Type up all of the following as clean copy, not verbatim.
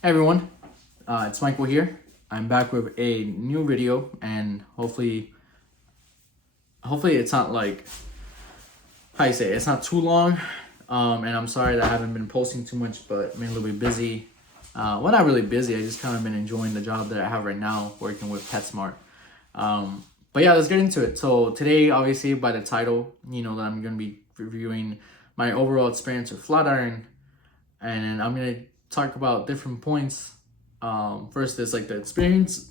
Hey everyone, it's Michael here. I'm back with a new video, and hopefully it's not like how you say it, it's not too long. And I'm sorry that I haven't been posting too much, but I've been a little bit busy. Well, not really busy. I just kind of been enjoying the job that I have right now, working with PetSmart. But yeah, let's get into it. So today, obviously, by the title, you know that I'm gonna be reviewing my overall experience with Flatiron, and then I'm gonna talk about different points. First is like the experience,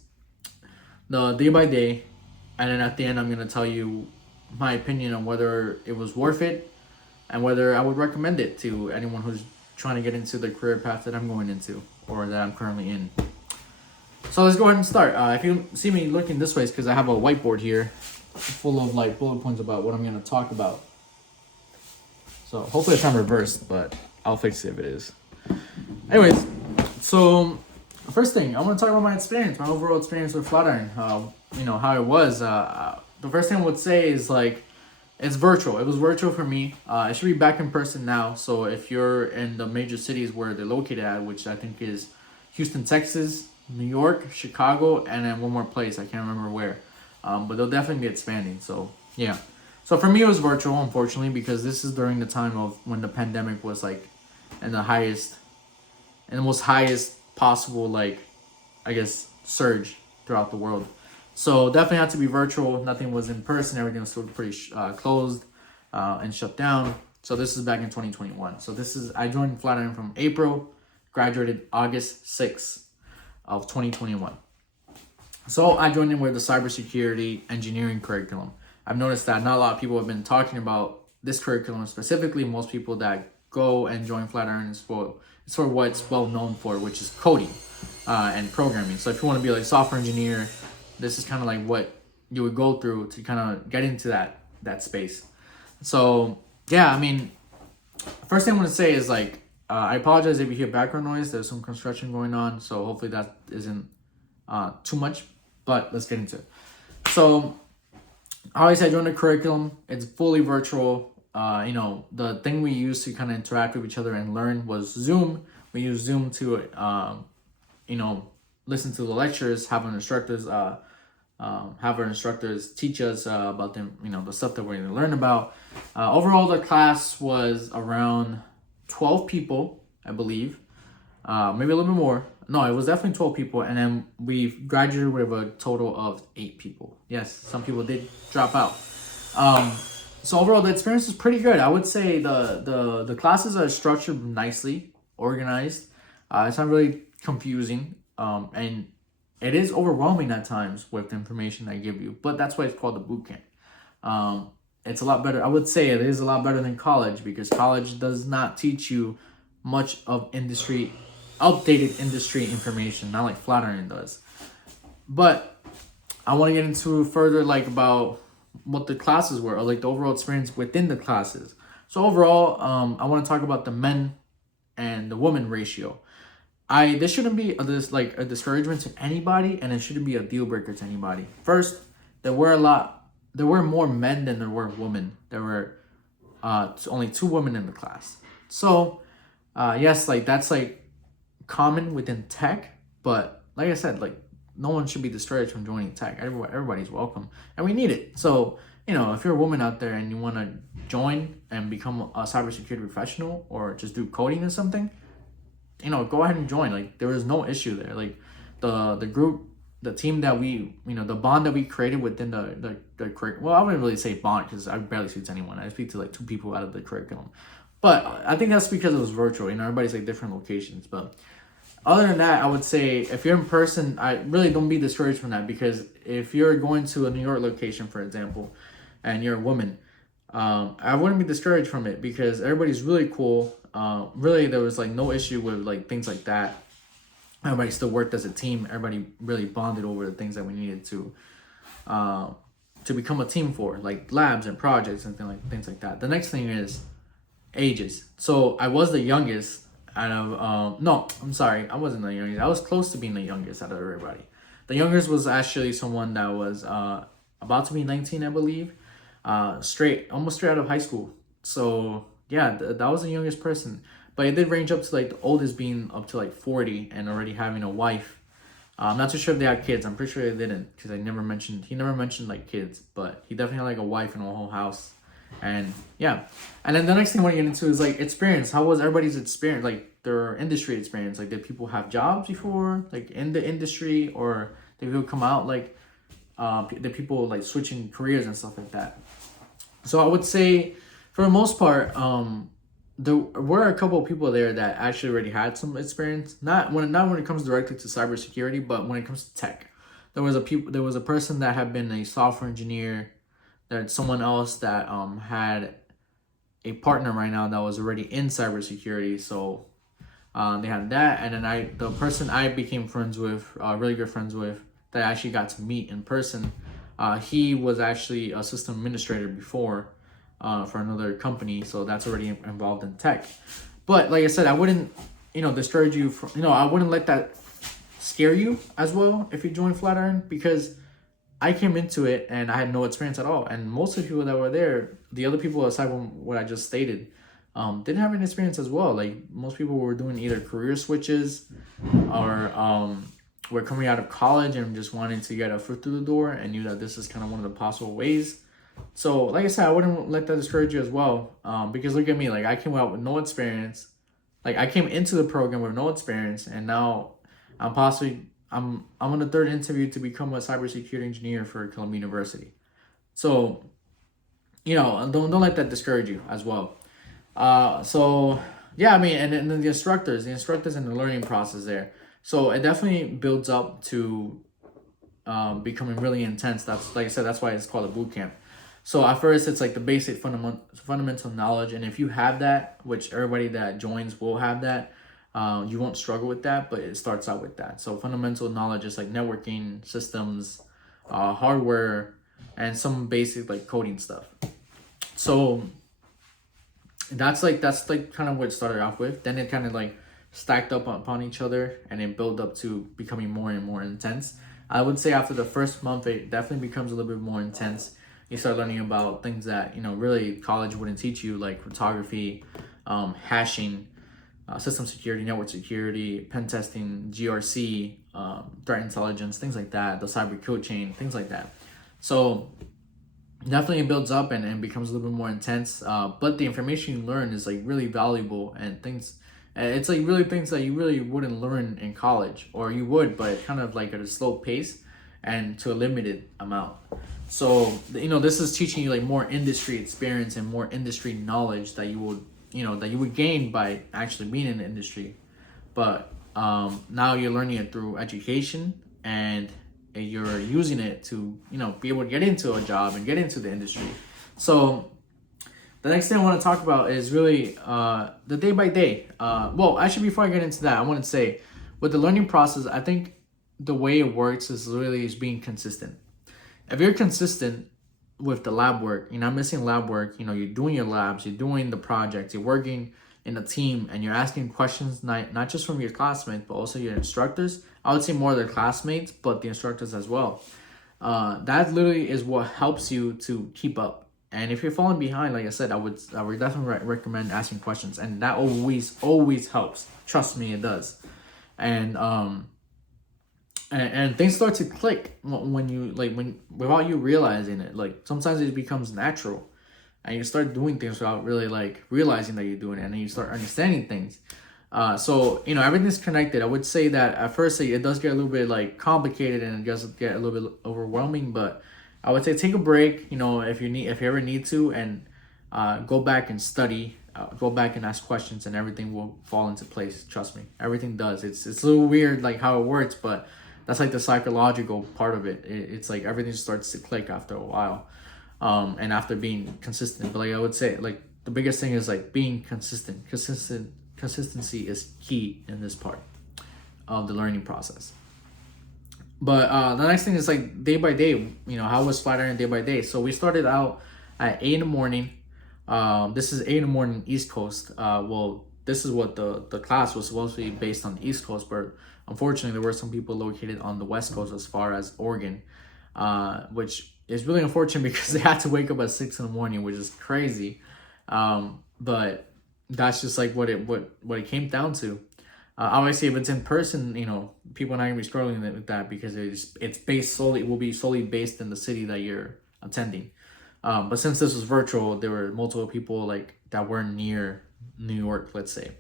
the day by day, and then at the end I'm gonna tell you my opinion on whether it was worth it and whether I would recommend it to anyone who's trying to get into the career path that I'm going into or that I'm currently in. So let's go ahead and start. If you see me looking this way, it's because I have a whiteboard here full of like bullet points about what I'm gonna talk about. So hopefully it's not reversed, but I'll fix it if it is. Anyways, so first thing, I want to talk about my experience, my overall experience with Flatiron. How it was. The first thing I would say is like, it's virtual. It was virtual for me. It should be back in person now. So if you're in the major cities where they're located at, which I think is Houston, Texas, New York, Chicago, and then one more place. I can't remember where. But they'll definitely be expanding. So yeah. So for me, it was virtual, unfortunately, because this is during the time of when the pandemic was like in the highest and the most highest possible, like, I guess, surge throughout the world. So definitely had to be virtual. Nothing was in person. Everything was still pretty closed and shut down. So this is back in 2021. So I joined Flatiron from April, graduated August 6th of 2021. So I joined in with the cybersecurity engineering curriculum. I've noticed that not a lot of people have been talking about this curriculum specifically. Most people that go and join Flatiron is for what it's well known for, which is coding and programming. So if you want to be like a software engineer, this is kind of like what you would go through to kind of get into that space. So yeah, I mean, first thing I want to say is like, I apologize if you hear background noise. There's some construction going on, so hopefully that isn't too much, but let's get into it. So obviously I joined the curriculum. It's fully virtual. The thing we used to kind of interact with each other and learn was Zoom. We use Zoom to, listen to the lectures, have our instructors teach us about them, the stuff that we're going to learn about. Overall, the class was around 12 people, I believe, maybe a little bit more. No, it was definitely 12 people, and then we graduated with a total of 8 people. Yes, some people did drop out. So overall, the experience is pretty good. I would say the classes are structured nicely, organized. It's not really confusing, and it is overwhelming at times with the information they give you. But that's why it's called a boot camp. It's a lot better. I would say it is a lot better than college, because college does not teach you much of outdated industry information, not like Flatiron does. But I want to get into further like about what the classes were, or like the overall experience within the classes. So overall, I want to talk about the men and the women ratio. This shouldn't be a discouragement to anybody, and it shouldn't be a deal breaker to anybody. First, there were more men than there were women. There were only 2 women in the class. So yes, like that's like common within tech, but like I said, like no one should be discouraged from joining tech. Everybody's welcome, and we need it. So if you're a woman out there and you want to join and become a cybersecurity professional, or just do coding or something, go ahead and join. Like there is no issue there. Like the group, the team that we, the bond that we created within the curriculum. Well, I wouldn't really say bond, because I barely speak to anyone. I speak to like 2 people out of the curriculum, but I think that's because it was virtual. Everybody's like different locations, but other than that, I would say if you're in person, I really don't be discouraged from that, because if you're going to a New York location, for example, and you're a woman, I wouldn't be discouraged from it, because everybody's really cool. Really, there was like no issue with like things like that. Everybody still worked as a team. Everybody really bonded over the things that we needed to become a team for, like labs and projects and things like that. The next thing is ages. So I was the youngest out of no, I'm sorry, I wasn't the youngest. I was close to being the youngest out of everybody. The youngest was actually someone that was about to be 19, I believe, almost straight out of high school. So yeah, that was the youngest person. but it did range up to like the oldest being up to like 40 and already having a wife. I'm not too sure if they had kids. I'm pretty sure they didn't, because he never mentioned like kids, but he definitely had like a wife and a whole house. And yeah, and then the next thing I want to get into is like experience. How was everybody's experience, like their industry experience? Like, did people have jobs before, like in the industry, or did people come out like did people like switching careers and stuff like that? So I would say, for the most part, there were a couple of people there that actually already had some experience. Not when it comes directly to cybersecurity, but when it comes to tech. There was a person that had been a software engineer. There's someone else that had a partner right now that was already in cybersecurity. So they had that, and then the person I became friends with, really good friends with, that I actually got to meet in person. He was actually a system administrator before for another company, so that's already involved in tech. But like I said, I wouldn't, discourage you from, I wouldn't let that scare you as well if you join Flatiron, because I came into it and I had no experience at all. And most of the people that were there, the other people aside from what I just stated, didn't have any experience as well. Like, most people were doing either career switches or were coming out of college and just wanting to get a foot through the door and knew that this is kind of one of the possible ways. So like I said, I wouldn't let that discourage you as well, because look at me. Like, I came out with no experience. Like, I came into the program with no experience, and now I'm on the third interview to become a cybersecurity engineer for Columbia University. So, don't let that discourage you as well. So yeah, I mean, and then the instructors and the learning process there. So it definitely builds up to becoming really intense. That's, like I said, that's why it's called a boot camp. So at first, it's like the basic fundamental knowledge, and if you have that, which everybody that joins will have that, you won't struggle with that, but it starts out with that. So fundamental knowledge is like networking, systems, hardware, and some basic like coding stuff. So that's like kind of what it started off with. Then it kind of like stacked up upon each other, and it built up to becoming more and more intense. I would say after the first month, it definitely becomes a little bit more intense. You start learning about things that, really college wouldn't teach you, like cryptography, hashing, system security, network security, pen testing, GRC, threat intelligence, things like that, the cyber kill chain, things like that. So definitely it builds up and becomes a little bit more intense. But the information you learn is like really valuable, and it's like really things that you really wouldn't learn in college, or you would, but kind of like at a slow pace and to a limited amount. So, this is teaching you like more industry experience and more industry knowledge that you would gain by actually being in the industry. But now you're learning it through education, and you're using it to, be able to get into a job and get into the industry. So the next thing I want to talk about is really the day by day. Well, actually, before I get into that, I want to say, with the learning process, I think the way it works is being consistent. If you're consistent with the lab work, you're not missing lab work, you're doing your labs, you're doing the projects, you're working in a team, and you're asking questions, not just from your classmates, but also your instructors. I would say more of their classmates, but the instructors as well. That literally is what helps you to keep up. And if you're falling behind, like I said, I would definitely recommend asking questions, and that always helps. Trust me, it does. And things start to click when you without you realizing it. Like, sometimes it becomes natural, and you start doing things without really like realizing that you're doing it, and then you start understanding things. So everything's connected. I would say that at first it does get a little bit like complicated, and it does get a little bit overwhelming. But I would say take a break. If you ever need to, and go back and study. Go back and ask questions, and everything will fall into place. Trust me, everything does. It's a little weird like how it works, but that's like the psychological part of it. It's like everything starts to click after a while, and after being consistent. But like I would say, like the biggest thing is like being consistent. Consistency is key in this part of the learning process. But the next thing is like day by day. How was Flatiron day by day? So we started out at 8 in the morning. This is 8 in the morning East Coast. Well, this is what the class was supposed to be based on the East Coast, but unfortunately there were some people located on the West Coast as far as Oregon, which is really unfortunate because they had to wake up at 6 in the morning, which is crazy. But that's just like what it came down to. Obviously, if it's in person, people are not gonna be struggling with that because it's based solely, it will be solely based in the city that you're attending. But since this was virtual, there were multiple people like that weren't near New York, let's say.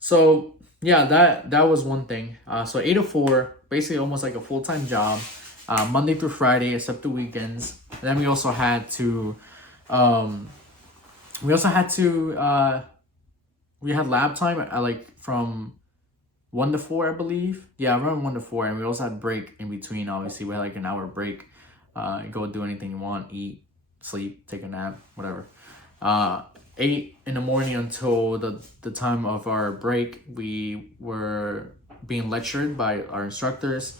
So yeah, that was one thing. So 8 to 4, basically almost like a full-time job, Monday through Friday, except the weekends. And then we also had to, we had lab time at like from 1 to 4, I believe. Yeah, around 1 to 4, and we also had break in between. Obviously, we had like an hour break. Go do anything you want, eat, sleep, take a nap, whatever. 8 in the morning until the time of our break, we were being lectured by our instructors.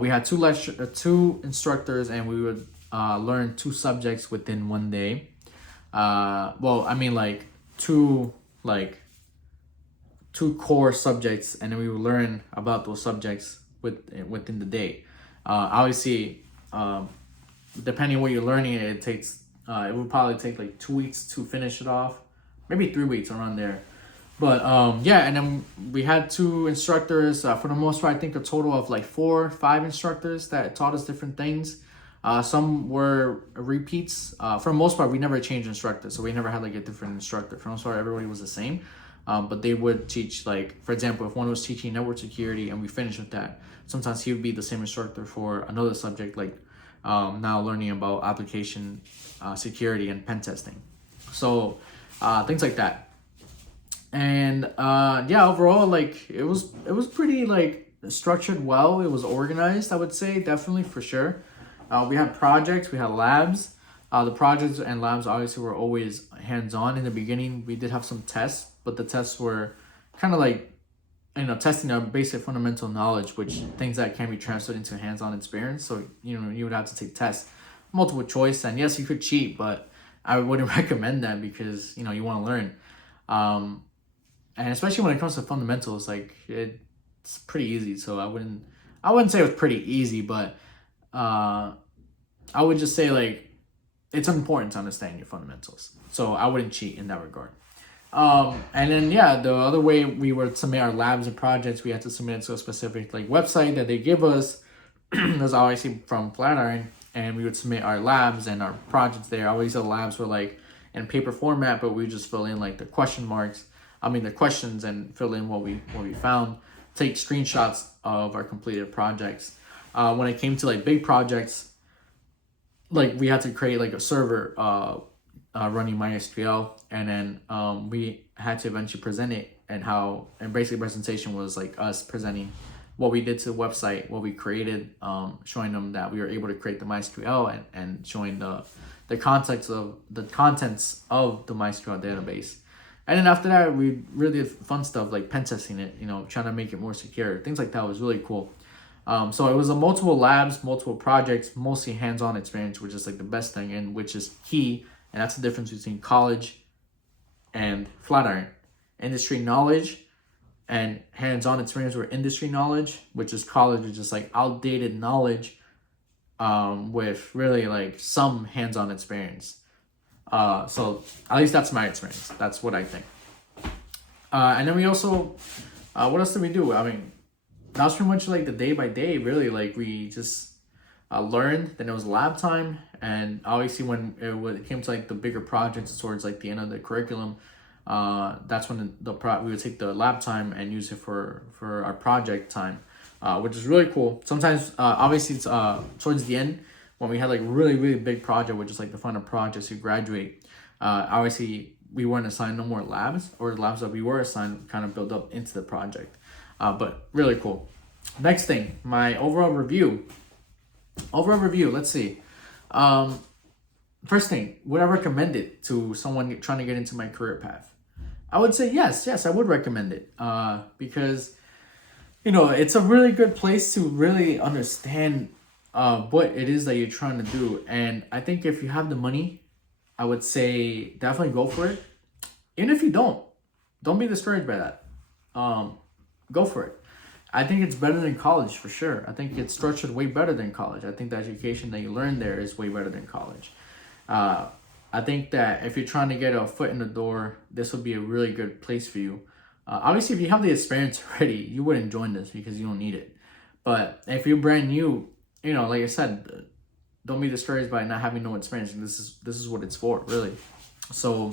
We had two instructors, and we would learn 2 subjects within one day. Well, I mean like two core subjects, and then we would learn about those subjects within the day. Obviously, depending on what you're learning, it would probably take like 2 weeks to finish it off, maybe 3 weeks around there. But yeah, and then we had 2 instructors. For the most part, I think a total of like 4 or 5 instructors that taught us different things. Some were repeats. For the most part, we never changed instructors, so we never had like a different instructor. For the most part, everybody was the same. But they would teach, like, for example, if one was teaching network security and we finished with that, sometimes he would be the same instructor for another subject, like now learning about application security and pen testing. So things like that. And yeah, overall, like it was pretty like structured well. It was organized, I would say, definitely, for sure. We had projects, we had labs. The projects and labs obviously were always hands-on. In the beginning, we did have some tests, but the tests were kind of like, testing our basic fundamental knowledge, which things that can be transferred into hands-on experience. So, you would have to take tests, multiple choice, and yes, you could cheat, but I wouldn't recommend that because, you want to learn. And especially when it comes to fundamentals, like it's pretty easy. So I wouldn't say it was pretty easy, but I would just say like it's important to understand your fundamentals. So I wouldn't cheat in that regard. And then yeah, the other way we would submit our labs and projects, we had to submit it to a specific like website that they give us. That's obviously from Flatiron, and we would submit our labs and our projects there. Always the labs were like in paper format, but we just fill in like the questions and fill in what we found. Take screenshots of our completed projects. When it came to like big projects, like we had to create like a server running MySQL, and then we had to eventually present it, and basically presentation was like us presenting what we did to the website, what we created, showing them that we were able to create the MySQL and showing the contents of the MySQL database. And then after that, we really did fun stuff like pen testing it, trying to make it more secure. Things like that was really cool. So it was a multiple labs, multiple projects, mostly hands-on experience, which is like the best thing, and which is key. And that's the difference between college and Flatiron. Industry knowledge and hands-on experience were industry knowledge, which is college, which is like outdated knowledge with really like some hands-on experience. So at least that's my experience. That's what I think. And then we also, what else did we do? I mean, that was pretty much like the day by day, really. Like we just learned, then it was lab time. And obviously when it came to like the bigger projects towards like the end of the curriculum, that's when we would take the lab time and use it for our project time, which is really cool. Sometimes, obviously it's towards the end, when we had like really, really big project, which is like the final project to graduate, obviously we weren't assigned no more labs, or the labs that we were assigned kind of build up into the project. But really cool. Next thing, my overall review. Let's see. First thing, would I recommend it to someone trying to get into my career path? I would say yes, I would recommend it. Because, it's a really good place to really understand what it is that you're trying to do. And I think if you have the money, I would say definitely go for it. Even if you don't be discouraged by that. Go for it. I think it's better than college for sure. I think it's structured way better than college. I think the education that you learn there is way better than college. I think that if you're trying to get a foot in the door, this would be a really good place for you. Obviously, if you have the experience already, you wouldn't join this because you don't need it. But if you're brand new, like I said, don't be discouraged by not having no experience. This is what it's for, really. So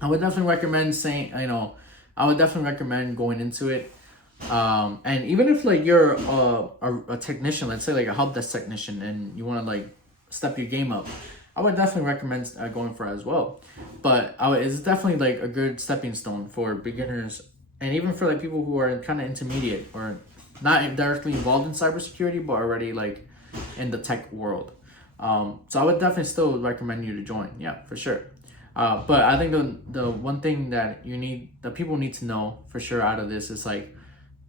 I would definitely recommend I would definitely recommend going into it. And even if like you're a technician, let's say like a help desk technician, and you want to like step your game up, I would definitely recommend going for it as well. But it's definitely like a good stepping stone for beginners, and even for like people who are kind of intermediate or not directly involved in cybersecurity, but already like in the tech world. So I would definitely still recommend you to join. Yeah, for sure. But I think the one thing that people need to know for sure out of this is like,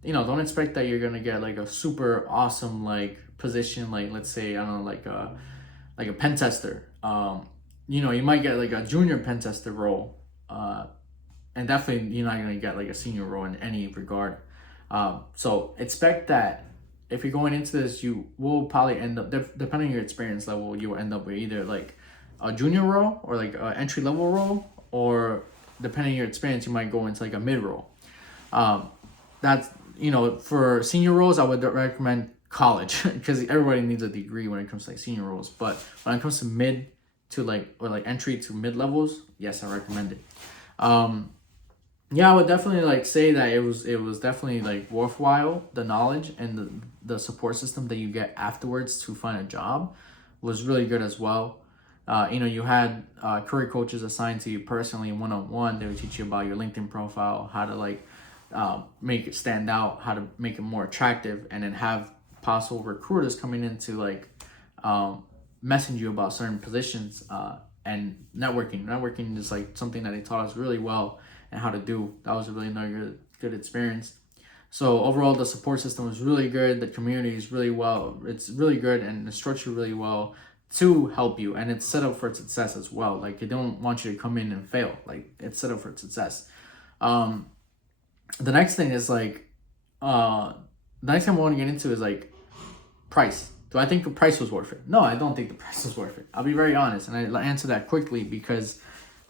don't expect that you're gonna get like a super awesome like position, like let's say I don't know, like a pen tester. You might get like a junior pen tester role, and definitely you're not gonna get like a senior role in any regard. So expect that if you're going into this, you will probably end up, depending on your experience level, you will end up with either like a junior role or like an entry level role, or depending on your experience, you might go into like a mid role. That's for senior roles, I would recommend college because everybody needs a degree when it comes to like senior roles. But when it comes to mid to like or like entry to mid levels, yes, I recommend it. Yeah, I would definitely like say that it was definitely like worthwhile. The knowledge and the support system that you get afterwards to find a job was really good as well. You had career coaches assigned to you personally one-on-one. They would teach you about your LinkedIn profile, how to like make it stand out, how to make it more attractive, and then have possible recruiters coming in to like message you about certain positions, and networking. Networking is like something that they taught us really well and how to do. That was a really good experience. So overall, the support system was really good. The community is really well. It's really good, and it's structured really well to help you, and it's set up for success as well. Like, they don't want you to come in and fail. Like, it's set up for success. The next thing is like, the next thing I want to get into is like price. Do I think the price was worth it? No, I don't think the price was worth it. I'll be very honest, and I'll answer that quickly because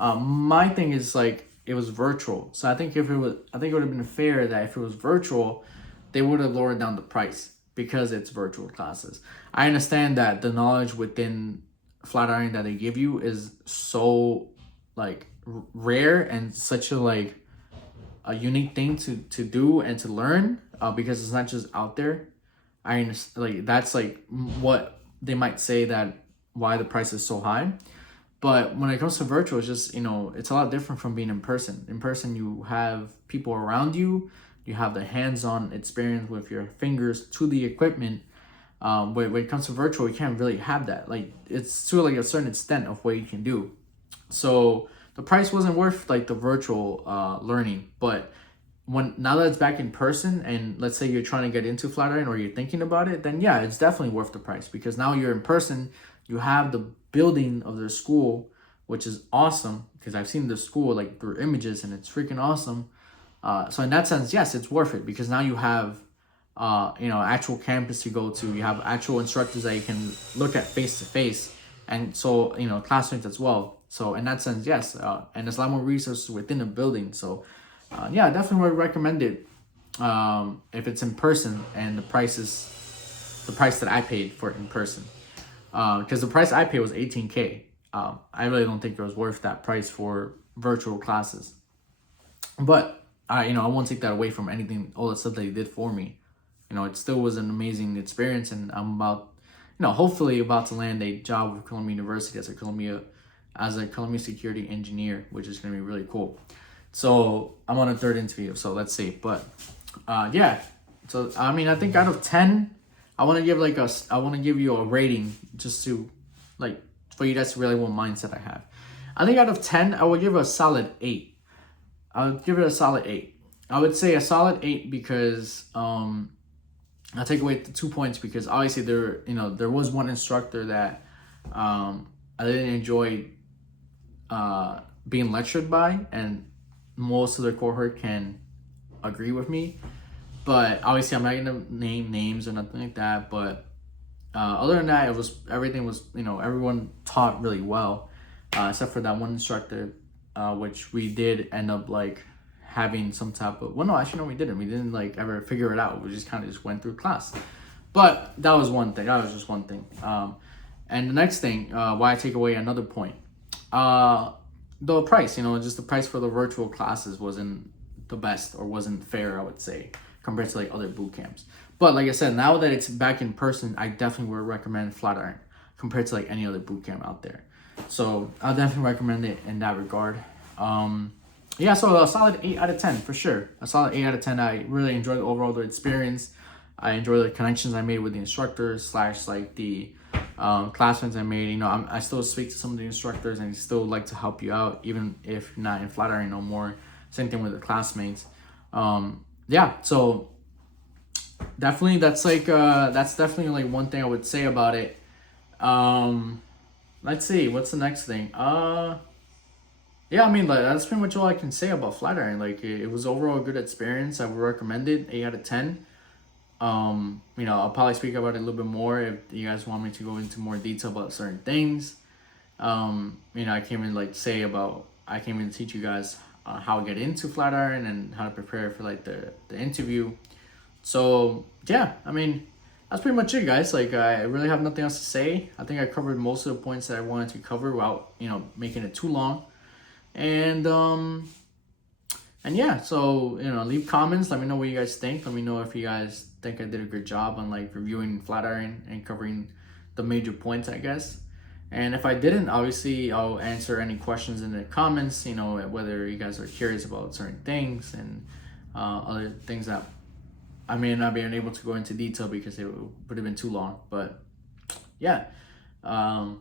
my thing is like, it was virtual. So I think it would have been fair that if it was virtual, they would have lowered down the price because it's virtual classes. I understand that the knowledge within Flatiron that they give you is so like rare and such a unique thing to do and to learn, because it's not just out there. I understand, like, that's like what they might say, that why the price is so high. But when it comes to virtual, it's just, it's a lot different from being in person. In person, you have people around you. You have the hands-on experience with your fingers to the equipment. When it comes to virtual, you can't really have that. Like, it's to like a certain extent of what you can do. So the price wasn't worth like the virtual learning. But now that it's back in person, and let's say you're trying to get into Flatiron or you're thinking about it, then yeah, it's definitely worth the price, because now you're in person. You have the building of their school, which is awesome, because I've seen the school like through images and it's freaking awesome. So in that sense, yes, it's worth it, because now you have actual campus to go to. You have actual instructors that you can look at face to face, and so classmates as well. So in that sense, yes, and there's a lot more resources within the building. So yeah, I definitely would recommend it if it's in person, and the price is the price that I paid for it in person. Because the price I paid was $18K. I really don't think it was worth that price for virtual classes. But I won't take that away from anything, all the stuff that he did for me. It still was an amazing experience, and I'm about, hopefully about to land a job with Columbia University as a Columbia security engineer, which is going to be really cool. So I'm on a third interview, so let's see. But yeah, so I mean, I think out of 10, I want to give you a rating, just to like, for you guys to really what mindset I have. I think out of 10, I would give it a solid 8. I would give it a solid 8. I would say a solid 8 because I'll take away the 2 points, because obviously there was one instructor that I didn't enjoy being lectured by, and most of the cohort can agree with me. But obviously, I'm not gonna name names or nothing like that. But other than that, everything was everyone taught really well. except for that one instructor, which we did end up like having some type of, well, no, actually, no, we didn't like ever figure it out. We just kind of just went through class. But that was one thing. That was just one thing. And the next thing, why I take away another point, the price, just the price for the virtual classes wasn't the best, or wasn't fair, I would say, compared to like other boot camps. But like I said, now that it's back in person, I definitely would recommend Flatiron compared to like any other boot camp out there. So I'll definitely recommend it in that regard. Yeah, so a solid 8 out of 10 for sure. A solid 8 out of 10. I really enjoyed the overall experience. I enjoy the connections I made with the instructors / like the classmates I made. I still speak to some of the instructors and still like to help you out, even if you're not in Flatiron no more. Same thing with the classmates. Yeah, so definitely that's definitely like one thing I would say about it. Let's see, what's the next thing? Yeah, I mean, like, that's pretty much all I can say about Flatiron. Like, it was overall a good experience. I would recommend it, 8 out of 10. I'll probably speak about it a little bit more if you guys want me to go into more detail about certain things. I came in to teach you guys how to get into Flatiron and how to prepare for like the interview. So yeah, I mean, that's pretty much it, guys. Like, I really have nothing else to say. I think I covered most of the points that I wanted to cover without making it too long. And yeah, so leave comments. Let me know what you guys think. Let me know if you guys think I did a good job on like reviewing Flatiron and covering the major points, I guess. And if I didn't, obviously I'll answer any questions in the comments. Whether you guys are curious about certain things and other things that I may not be able to go into detail because it would have been too long. But yeah, yeah,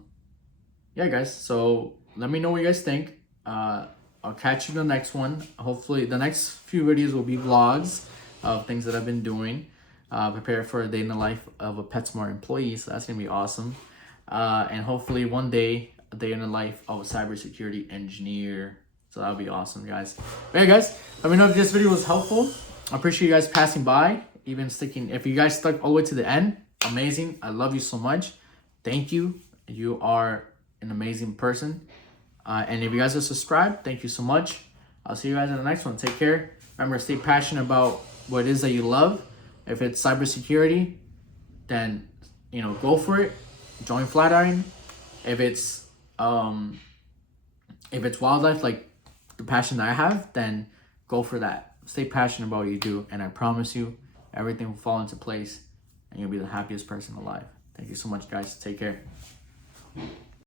guys. So let me know what you guys think. I'll catch you in the next one. Hopefully the next few videos will be vlogs of things that I've been doing. Prepare for a day in the life of a PetSmart employee. So that's gonna be awesome. And hopefully one day, a day in the life of a cybersecurity engineer. So that'll be awesome, guys. But yeah, guys, let me know if this video was helpful. I appreciate you guys passing by, even sticking. If you guys stuck all the way to the end, amazing. I love you so much. Thank you. You are an amazing person. And if you guys are subscribed, thank you so much. I'll see you guys in the next one. Take care. Remember, stay passionate about what it is that you love. If it's cybersecurity, then go for it. Join Flatiron. If it's wildlife, like the passion that I have, then go for that. Stay passionate about what you do, and I promise you, everything will fall into place, and you'll be the happiest person alive. Thank you so much, guys. Take care.